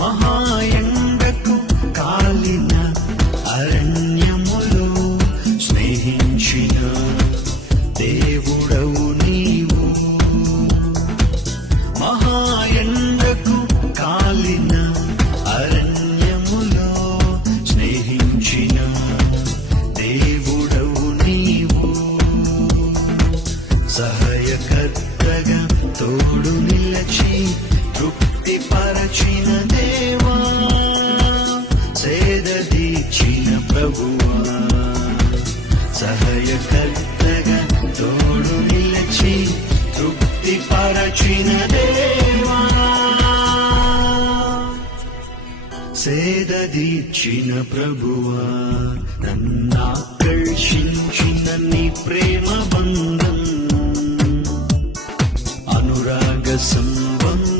మహాయండకు కాలిన అరణ్యములో స్నేహించిన దేవుడవు నీవు. మహాయండకు కాలిన అరణ్యములో స్నేహించిన దేవుడవు నీవు. సహాయకర్తగా తోడు నిలచి తృప్తి పరచిన దేవా, సేద తీర్చిన ప్రభువా. సహాయకర్తగా తోడు నిలచి తృప్తి పరచిన దేవా, సేద తీర్చిన ప్రభువా. నన్నాకర్షించిన నీ ప్రేమ బంధం అనురాగ